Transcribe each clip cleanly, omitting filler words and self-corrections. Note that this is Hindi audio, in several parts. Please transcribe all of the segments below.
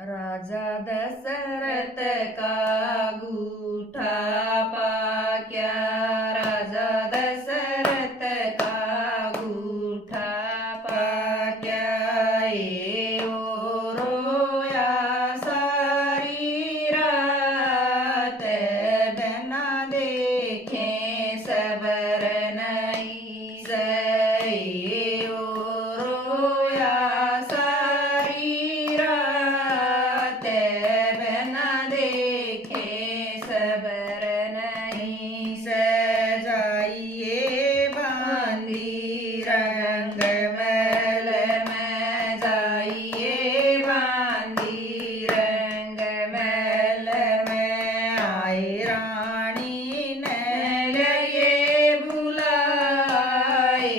राजा दशरथ का गूठा पाक्या, राजा दशरथ का गूठा पाक्या। ओ रोया सारी रात, बिना देखे सबर नहीं सही। ओ रोया सारी रात, बिना देखे सबर नहीं सजाइए बांधी रंग महल में जाइए बांधी रंग महल में। आए रानी ने लिए बुलाए,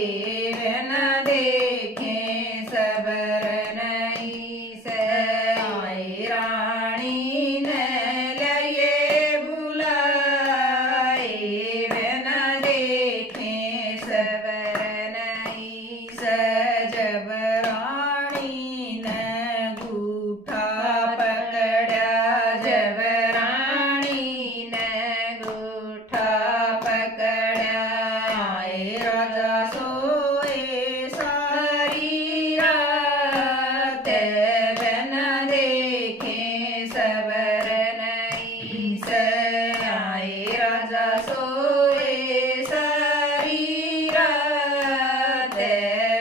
बिना देखे सबर नहीं से। आए रानी ने लिए बुलाए, बिना देखे सबर नहीं से। जब रानी ने गूठा पकड़ा, जब रानी ने गूठा पकड़ा। आए राजा सोए सारी रात, बिना देखे सबर नहीं से। आए राजा सोए सारी रात,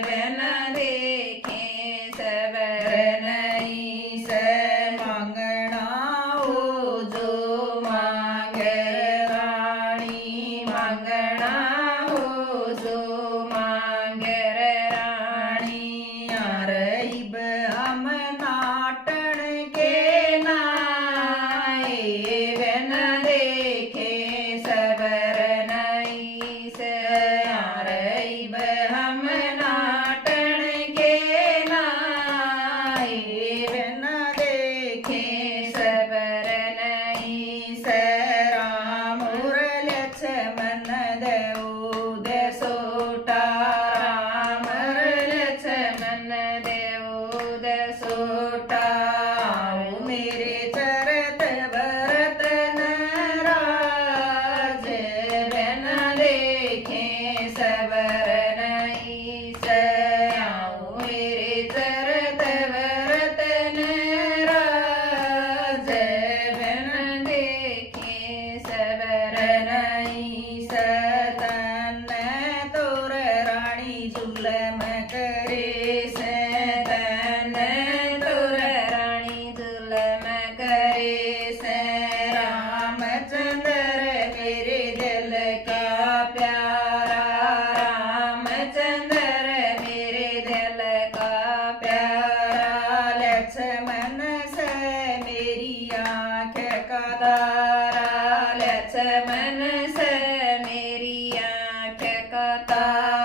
बिना देखे सबर नहीं से। मांगना हो जो मांगे रानी, मांगना हो जो मांगे रानी। रईब हम नाटन के नाए, बिना देखे सबर नहीं से। रईब हम नाटन के नाए, बिना देखे सबर नहीं से। राम और लक्ष्मण देव दे सोटा, राम और लक्ष्मण देव दे सोटा। आओ मेरे चरत भरत नाराज, बिना देखे सबर नहीं से। आओ मेरे चरत भरत नाराज, बिना देखे सबर नहीं से। तन तोर रानी जुलम करे से, तन तोर रानी जुलम करे से। रामचंद्र मेरे दिल का प्यारा, रामचंद्र मेरे दिल का प्यारा। लक्ष्मण से मेरी आँख का तारा, लक्ष्मण से मेरी आँख का तारा।